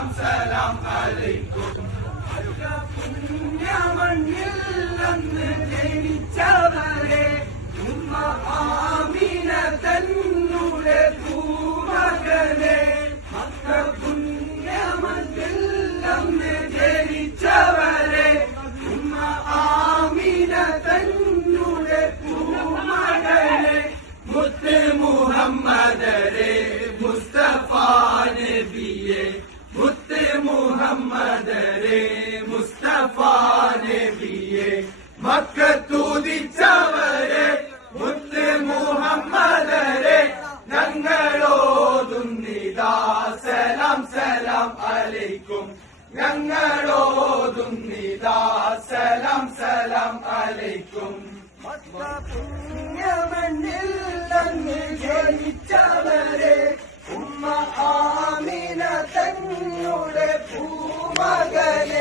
സലാം സലാം അലൈക്കും. പുണ്യമണ്ണിൽ അന്ന് ജനിച്ചവരെ ഉമ്മ ആമിന തന്നുടെ പൂമകനെ. മക്ക പുണ്യമണ്ണിൽ അന്ന് ജനിച്ചവരെ ഉമ്മ ആമിന തന്നുടെ പൂമകനെ. മുത്ത് മുഹമ്മദരെ മുസ്തഫ നബിയെ. മുത്ത് മുഹമ്മദരെ മുസ്തഫ നബിയെ. മക്കത്തൂതിച്ചവരെ മുത്ത് മുഹമ്മദരെ ഞങ്ങളോതുന്നിതാ സലാം സലാം അലൈക്കും. ഞങ്ങളോതുന്നിതാ സലാം സലാം അലൈക്കും. പുണ്യമണ്ണിൽ അന്ന് ജനിച്ചവരെ ഉമ്മ ആമിന തന്നുടെ പൂമക